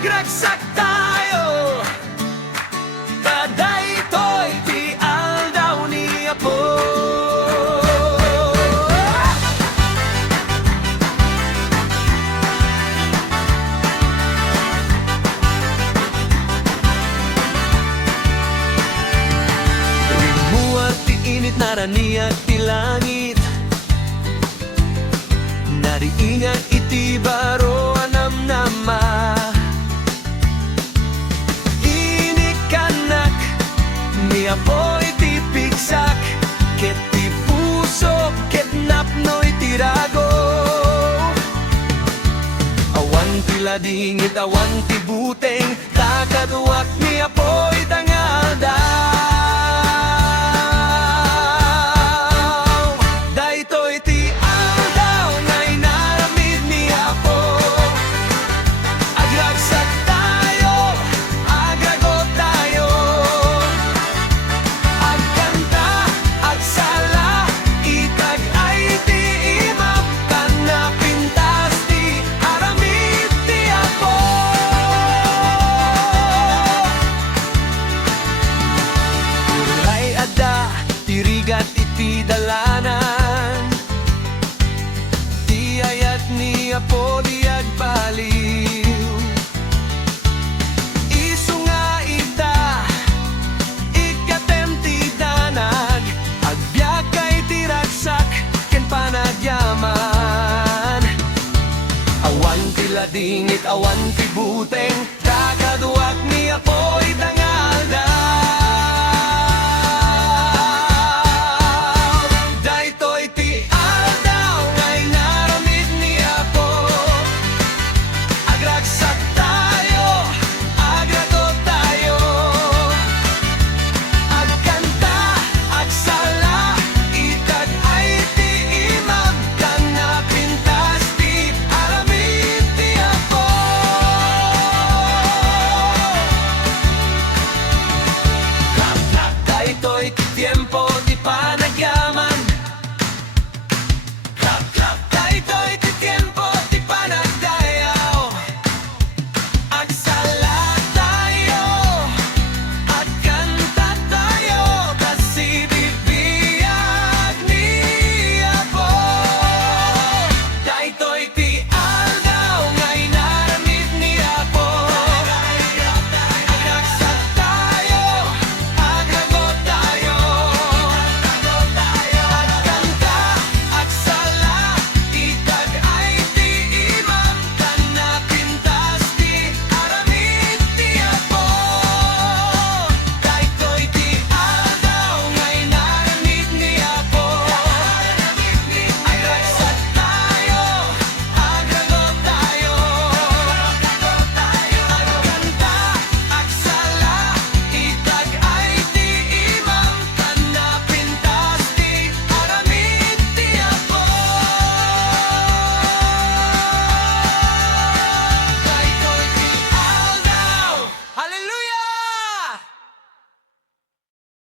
agragsak tayo. Daytoy ti aldaw ni Apo. Rimuat ti init naraniat ti langit, nariingat iti baro anam nama. Inikanak ni Apo iti pigsak, ket ti puso ket napno iti rago. Awan ti ladingit, awan ti buteng, takaduak ni Apo itangal daw. Daytoy ti aldaw nga inaramid ni Apo. Agragsak tayo, agragot tayo. Agkanta, agsala, itag ay ti imam, kanapintas ti aramid ti Apo. Uray adda, tirigat iti dalanan, ti ayat ni Apo di agbaliw. Isu nga ita, ikatem ti danag, agbyag kay ti ragsak, ken panagyaman. Awan ti ladingit, awan ti buteng, kakaduak ni Apo